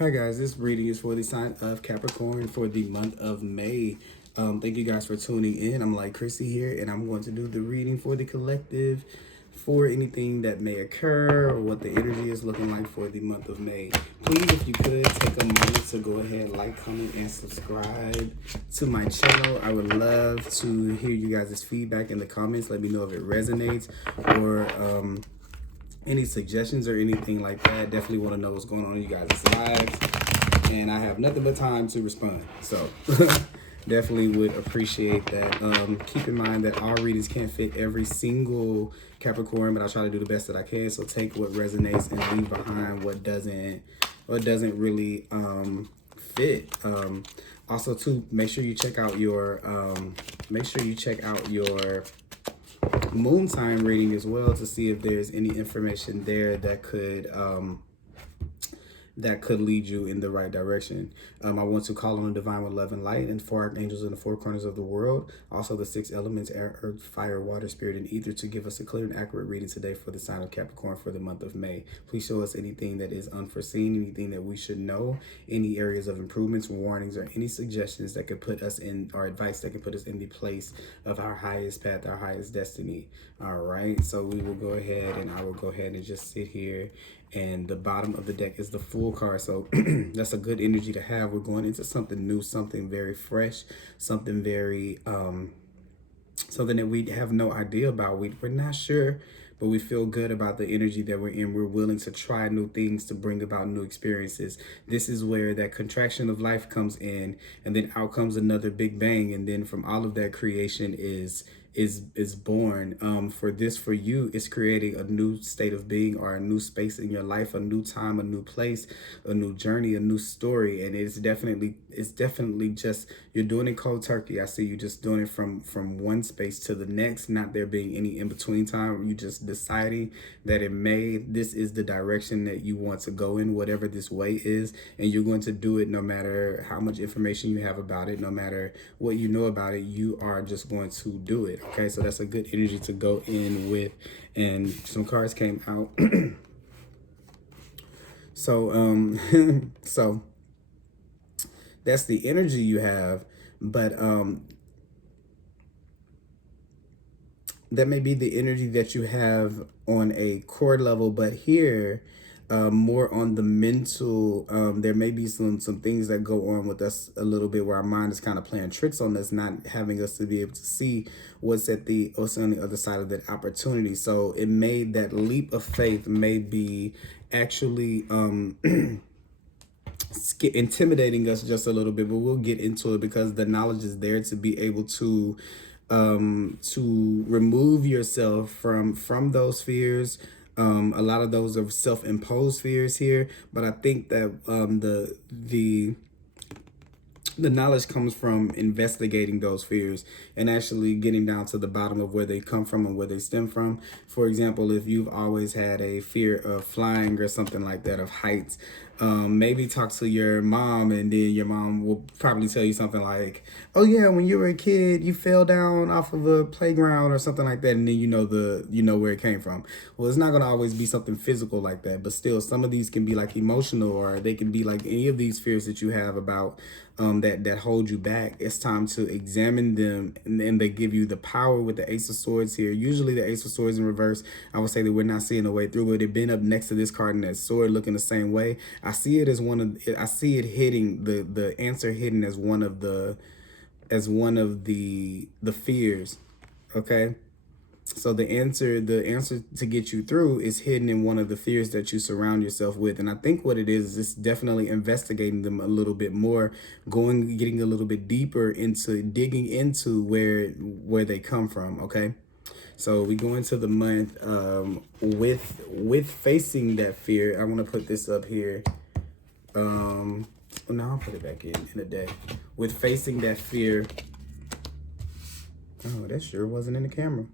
Hi guys, this reading is for the sign of Capricorn for the month of May. Thank you guys for tuning in. I'm Thelightchrissy here, and I'm going to do the reading for the collective for anything that may occur or what the energy is looking like for the month of May. Please, if you could, take a moment to go ahead, like, comment, and subscribe to my channel. I would love to hear you guys' feedback in the comments. Let me know if it resonates or any suggestions or anything like that. Definitely want to know what's going on in you guys' lives, and I have nothing but time to respond, so definitely would appreciate that. Keep in mind that all readings can't fit every single Capricorn, but I try to do the best that I can, so take what resonates and leave behind what doesn't really fit. Also too, make sure you check out your moon time reading as well to see if there's any information there that could lead you in the right direction. I want to call on the divine with love and light and 4 archangels in the 4 corners of the world. Also the 6 elements, air, earth, fire, water, spirit, and ether, to give us a clear and accurate reading today for the sign of Capricorn for the month of May. Please show us anything that is unforeseen, anything that we should know, any areas of improvements, warnings, or any suggestions that could put us in, or advice that could put us in the place of our highest path, our highest destiny. All right, so we will go ahead and I will go ahead and just sit here. And the bottom of the deck is the Fool card, so that's a good energy to have. We're going into something new, something very fresh, something very something that we have no idea about. We're not sure, but we feel good about the energy that we're in. We're willing to try new things to bring about new experiences. This is where that contraction of life comes in, and then out comes another big bang, and then from all of that, creation is born. For you, it's creating a new state of being or a new space in your life, a new time, a new place, a new journey, a new story. And it's definitely just, you're doing it cold turkey. I see you just doing it from one space to the next, not there being any in between time. You just deciding that this is the direction that you want to go in, whatever this way is, and you're going to do it no matter how much information you have about it, no matter what you know about it. You are just going to do it. Okay, so that's a good energy to go in with. And some cards came out. So so that's the energy you have, but that may be the energy that you have on a core level, but here more on the mental, there may be some things that go on with us a little bit where our mind is kind of playing tricks on us, not having us to be able to see what's on the other side of that opportunity. So it made that leap of faith may be actually intimidating us just a little bit, but we'll get into it because the knowledge is there to be able to remove yourself from those fears. A lot of those are self-imposed fears here, but I think that the knowledge comes from investigating those fears and actually getting down to the bottom of where they come from and where they stem from. For example, if you've always had a fear of flying or something like that, of heights, maybe talk to your mom, and then your mom will probably tell you something like, oh yeah, when you were a kid, you fell down off of a playground or something like that, and then you know where it came from. Well, it's not going to always be something physical like that, but still, some of these can be like emotional, or they can be like any of these fears that you have about that hold you back. It's time to examine them, and they give you the power with the Ace of Swords here. Usually the Ace of Swords in reverse, I would say that we're not seeing a way through, but it been up next to this card and that sword looking the same way. I see it as I see it hitting the answer hidden as one of the fears. Okay. So the answer to get you through is hidden in one of the fears that you surround yourself with. And I think what it is it's definitely investigating them a little bit more, getting a little bit deeper into digging into where they come from. Okay. So we go into the month with facing that fear. I want to put this up here. No, I'll put it back in a day. With facing that fear. Oh, that sure wasn't in the camera.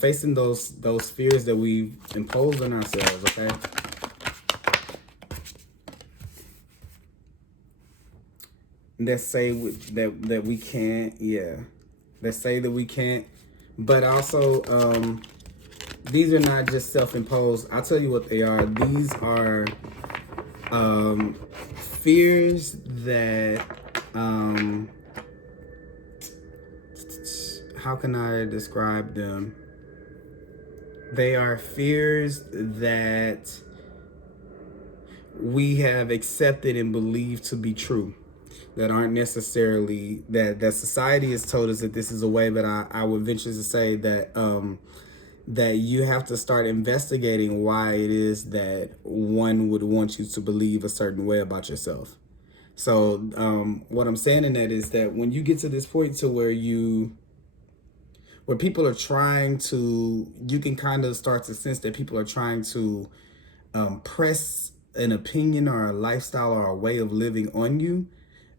Facing those fears that we've imposed on ourselves, okay? That say that we can't, yeah. That say that we can't, but also these are not just self-imposed. I'll tell you what they are. These are Fears that, how can I describe them? They are fears that we have accepted and believed to be true, that aren't necessarily, that society has told us that this is a way, but I would venture to say that that you have to start investigating why it is that one would want you to believe a certain way about yourself. So what I'm saying in that is that when you get to this point to where people are trying to, you can kind of start to sense that people are trying to press an opinion or a lifestyle or a way of living on you.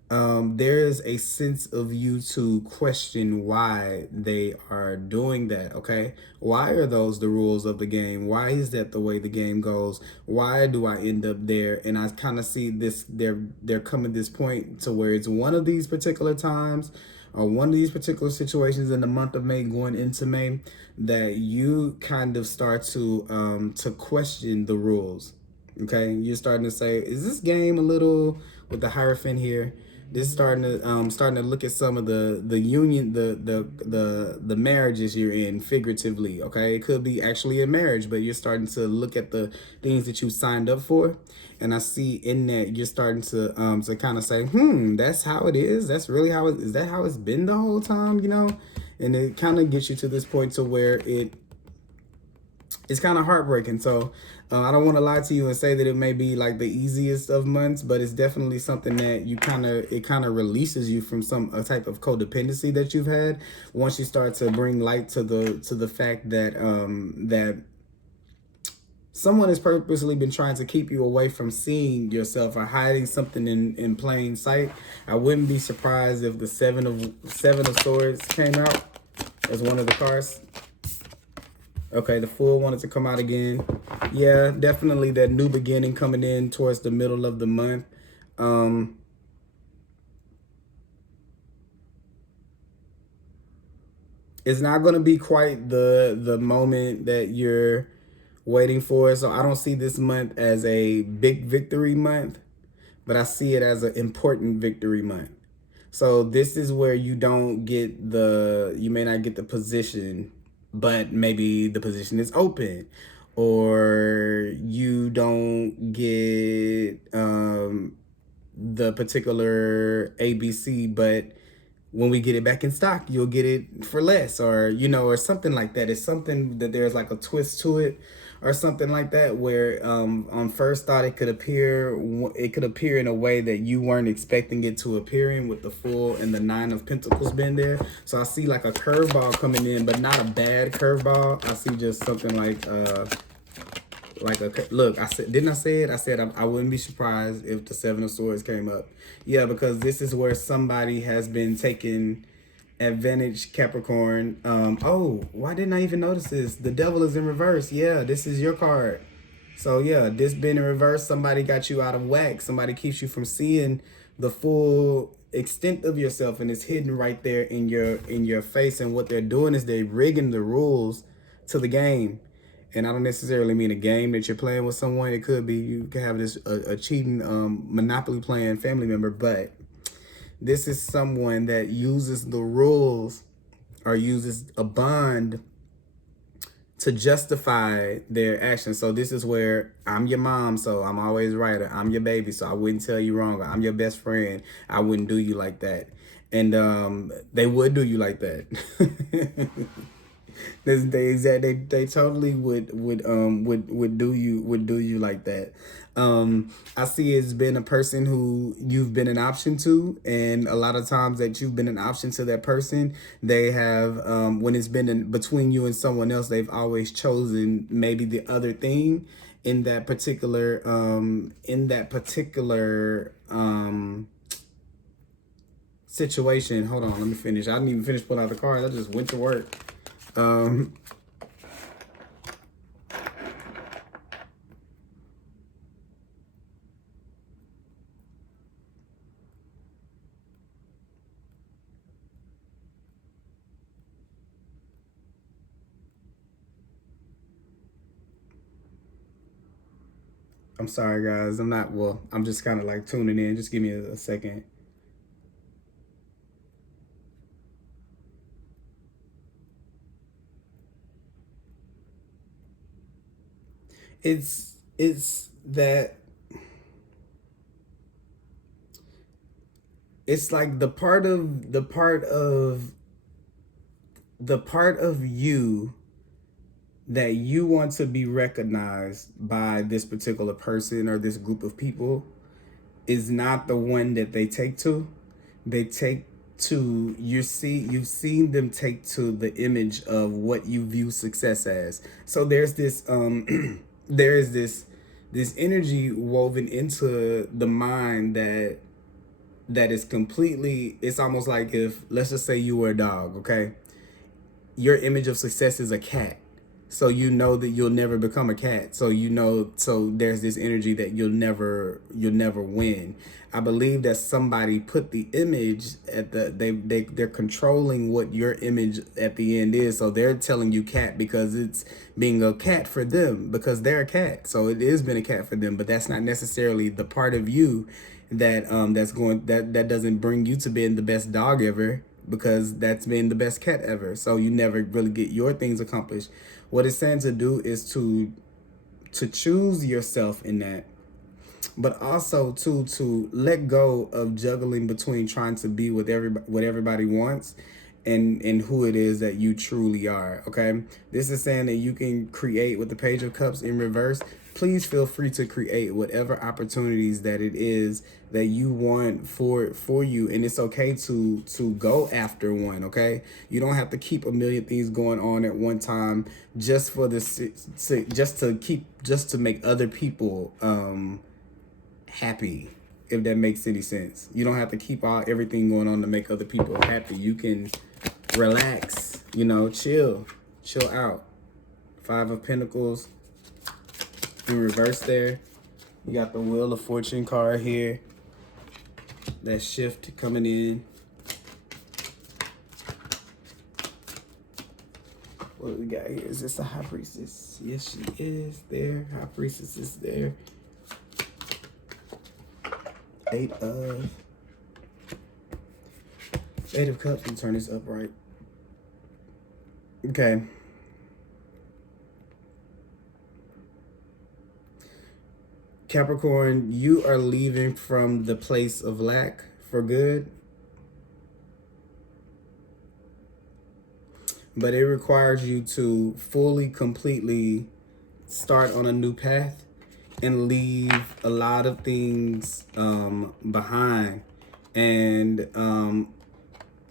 There's a sense of you to question why they are doing that. Okay, why are those the rules of the game? Why is that the way the game goes? Why do I end up there? And I kind of see this, they're coming to this point to where it's one of these particular times or one of these particular situations in the month of May going into May that you kind of start to question the rules. Okay, you're starting to say, is this game a little, with the Hierophant here, this is starting to look at some of the union, the marriages you're in figuratively. Okay, it could be actually a marriage, but you're starting to look at the things that you signed up for, and I see in that you're starting to kind of say, that's how it is. That's really how it is. That how it's been the whole time, you know? And it kind of gets you to this point to where it's kind of heartbreaking. So I don't want to lie to you and say that it may be like the easiest of months, but it's definitely something that it kind of releases you from a type of codependency that you've had once you start to bring light to the fact that that someone has purposely been trying to keep you away from seeing yourself or hiding something in plain sight. I wouldn't be surprised if the seven of swords came out as one of the cards. Okay, the Fool wanted to come out again. Yeah, definitely that new beginning coming in towards the middle of the month. It's not going to be quite the moment that you're waiting for. So I don't see this month as a big victory month, but I see it as an important victory month. So this is where you may not get the position, but maybe the position is open, or you don't get the particular ABC, but when we get it back in stock, you'll get it for less, or, or something like that. It's something that there's like a twist to it or something like that, where on first thought it could appear in a way that you weren't expecting it to appear in, with the Fool and the Nine of Pentacles being there. So I see like a curveball coming in, but not a bad curveball. I see just something like look, didn't I say it? I said I wouldn't be surprised if the Seven of Swords came up. Yeah, because this is where somebody has been taking advantage, Capricorn. Oh, why didn't I even notice this? The Devil is in reverse. Yeah, this is your card. So yeah, this being in reverse, somebody got you out of whack. Somebody keeps you from seeing the full extent of yourself, and it's hidden right there in your face. And what they're doing is they're rigging the rules to the game. And I don't necessarily mean a game that you're playing with someone. It could be you can have this a cheating Monopoly playing family member, but this is someone that uses the rules or uses a bond to justify their actions. So this is where I'm your mom, so I'm always right. Or I'm your baby, so I wouldn't tell you wrong. Or I'm your best friend, I wouldn't do you like that. And they would do you like that. They totally would do you like that. I see it's been a person who you've been an option to, and a lot of times that you've been an option to that person, they have when it's been between you and someone else, they've always chosen maybe the other thing in that particular situation. Hold on, let me finish. I didn't even finish pulling out the cards. I just went to work. I'm sorry, guys. I'm just kind of like tuning in. Just give me a second. It's that it's like the part of you that you want to be recognized by this particular person or this group of people is not the one that they take to. They take to you've seen them take to the image of what you view success as. So there's this there is this energy woven into the mind that is completely, it's almost like, if let's just say you were a dog, okay? Your image of success is a cat. So you know that you'll never become a cat. So so there's this energy that you'll never win. I believe that somebody put the image at they're controlling what your image at the end is. So they're telling you cat because it's being a cat for them, because they're a cat. So it is been a cat for them, but that's not necessarily the part of you that that doesn't bring you to being the best dog ever, because that's been the best cat ever. So you never really get your things accomplished. What it's saying to do is to choose yourself in that, but also to let go of juggling between trying to be what everybody wants and who it is that you truly are. Okay, this is saying that you can create with the Page of Cups in reverse. Please feel free to create whatever opportunities that it is that you want for you, and it's okay to go after one. Okay, you don't have to keep a million things going on at one time just for this, just to make other people happy, if that makes any sense. You don't have to keep everything going on to make other people happy. You can relax, chill out. Five of Pentacles in reverse there. We got the Wheel of Fortune card here. That shift coming in. What do we got here? Is this a High Priestess? Yes, she is there. High Priestess is there. Eight of Cups. And turn this upright. Okay. Capricorn, you are leaving from the place of lack for good. But it requires you to fully, completely start on a new path and leave a lot of things behind. And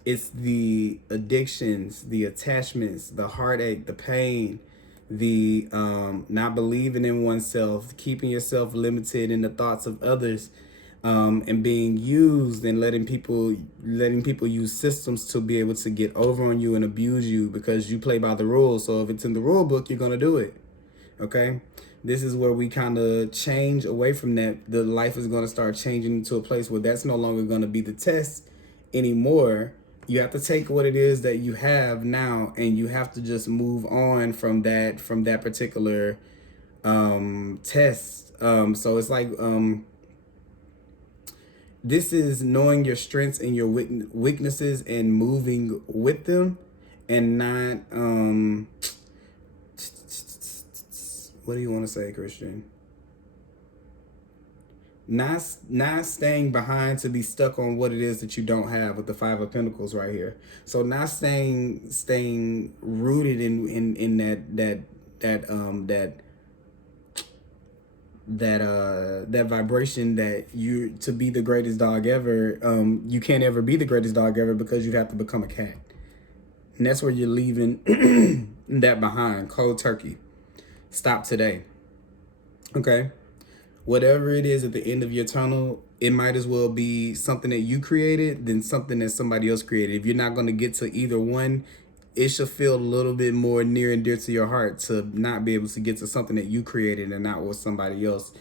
it's the addictions, the attachments, the heartache, the pain, the not believing in oneself, keeping yourself limited in the thoughts of others, and being used and letting people use systems to be able to get over on you and abuse you because you play by the rules. So if it's in the rule book, you're gonna do it. Okay, this is where we kind of change away from that. The life is going to start changing into a place where that's no longer going to be the test anymore. You have to take what it is that you have now, and you have to just move on from that particular test. So it's like this is knowing your strengths and your weaknesses and moving with them, and not what do you want to say, Christian? Not staying behind to be stuck on what it is that you don't have, with the Five of Pentacles right here. So not staying rooted in that vibration that you, to be the greatest dog ever, you can't ever be the greatest dog ever because you have to become a cat. And that's where you're leaving that behind. Cold turkey. Stop today. Okay? Whatever it is at the end of your tunnel, it might as well be something that you created than something that somebody else created. If you're not going to get to either one, it should feel a little bit more near and dear to your heart to not be able to get to something that you created and not what somebody else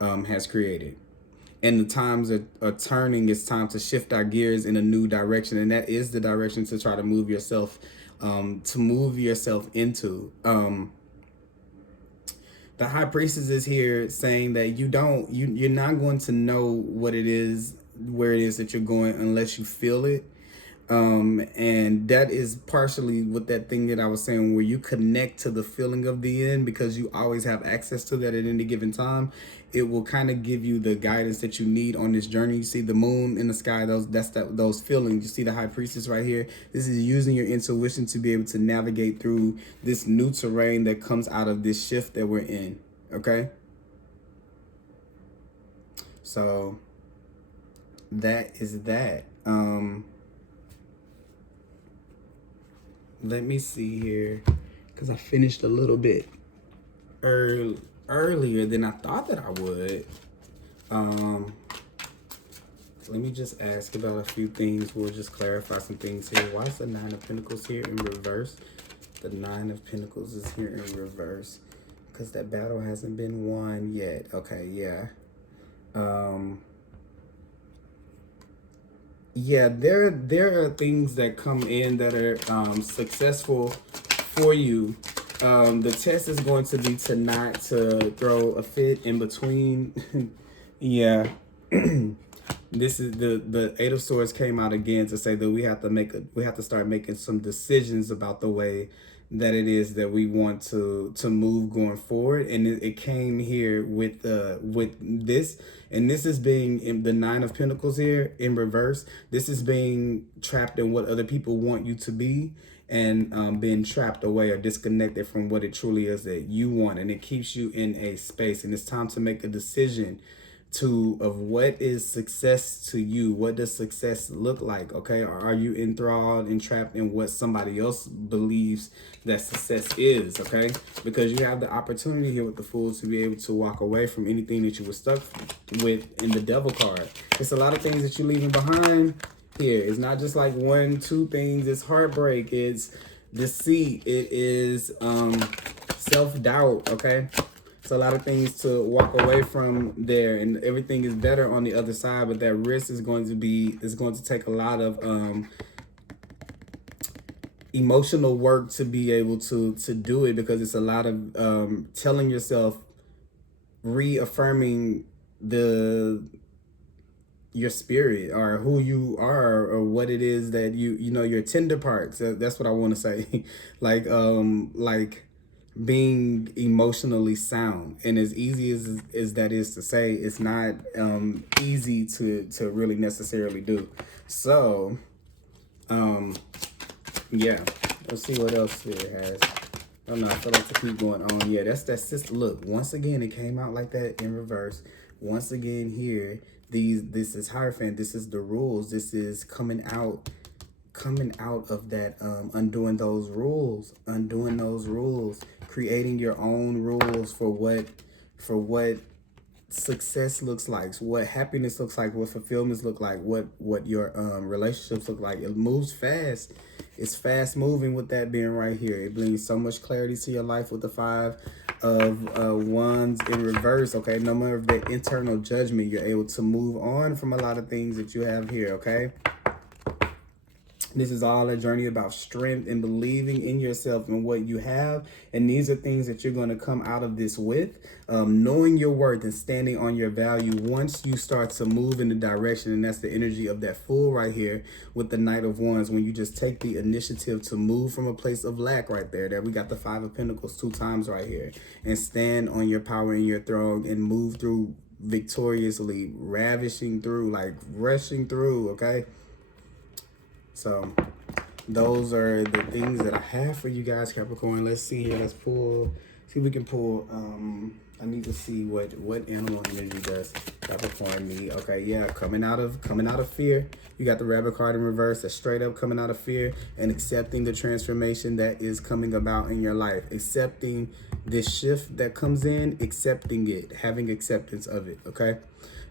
has created. And the times are turning. It's time to shift our gears in a new direction, and that is the direction to try to move yourself into. The high priestess is here saying that you're not going to know what it is, where it is that you're going, unless you feel it. And that is partially with that thing that I was saying, where you connect to the feeling of the end, because you always have access to that at any given time. It will kind of give you the guidance that you need on this journey. You see the moon in the sky, those feelings. You see the high priestess right here. This is using your intuition to be able to navigate through this new terrain that comes out of this shift that we're in. Okay. So that is that. Let me see here, because I finished a little bit earlier than I thought that I would. So let me just ask about a few things. We'll just clarify some things here. Why is the Nine of Pentacles here in reverse? The Nine of Pentacles is here in reverse because that battle hasn't been won yet. Okay, yeah. Yeah, there are things that come in that are successful for you. The test is going to be to not to throw a fit in between. Yeah. This is the Eight of Swords came out again to say that we have to start making some decisions about the way that it is that we want to move going forward. And it came here with this, and this is being in the Nine of Pentacles here in reverse. This is being trapped in what other people want you to be, and being trapped away or disconnected from what it truly is that you want. And it keeps you in a space, and it's time to make a decision of what is success to you. What does success look like? Okay, or are you enthralled and trapped in what somebody else believes that success is? Okay, because you have the opportunity here with the Fool to be able to walk away from anything that you were stuck with in the Devil card. It's a lot of things that you're leaving behind here. It's not just like one, two things. It's heartbreak, it's deceit, it is self-doubt. Okay, it's a lot of things to walk away from there, and everything is better on the other side. But that risk is going to take a lot of emotional work to be able to do it, because it's a lot of telling yourself, reaffirming your spirit or who you are or what it is that you know, your tender parts. That's what I want to say. like being emotionally sound. And as easy as that is to say, it's not easy to really necessarily do. So yeah, let's see what else it has. I don't know, I feel like to keep going on. Yeah, that's sister. Look, once again, it came out like that in reverse. Once again here, this is Hierophant. This is the rules. This is coming out of that, undoing those rules, creating your own rules for what success looks like, what happiness looks like, what fulfillments look like, what your relationships look like. It moves fast. It's fast moving with that being right here. It brings so much clarity to your life with the Five of Wands in reverse. Okay, no matter the internal judgment, you're able to move on from a lot of things that you have here. Okay, this is all a journey about strength and believing in yourself and what you have. And these are things that you're going to come out of this with, knowing your worth and standing on your value once you start to move in the direction. And that's the energy of that Fool right here with the Knight of Wands, when you just take the initiative to move from a place of lack right there. That we got the Five of Pentacles 2 times right here, and stand on your power and your throne and move through victoriously, ravishing through, like rushing through. Okay. So those are the things that I have for you guys, Capricorn. Let's see here. Let's pull. See if we can pull. I need to see what animal energy does Capricorn need. Okay, yeah, coming out of fear. You got the Rabbit card in reverse. That's straight up coming out of fear and accepting the transformation that is coming about in your life. Accepting this shift that comes in, accepting it, having acceptance of it. Okay.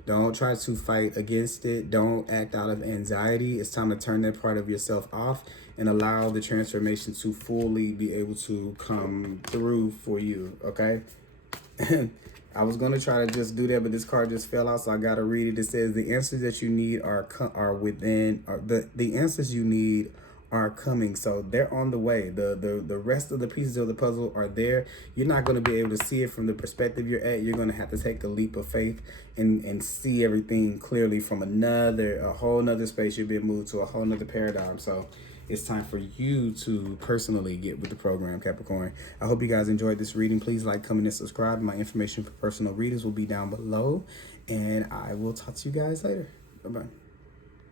Don't try to fight against it. Don't act out of anxiety. It's time to turn that part of yourself off and allow the transformation to fully be able to come through for you, okay? I was going to try to just do that, but this card just fell out, so I got to read it. It says the answers that you need are within. The answers you need are coming. So they're on the way. The rest of the pieces of the puzzle are there. You're not going to be able to see it from the perspective you're at. You're going to have to take a leap of faith and see everything clearly from a whole nother space. You'll be moved to a whole nother paradigm. So it's time for you to personally get with the program, Capricorn. I hope you guys enjoyed this reading. Please like, comment, and subscribe. My information for personal readings will be down below. And I will talk to you guys later. Bye-bye.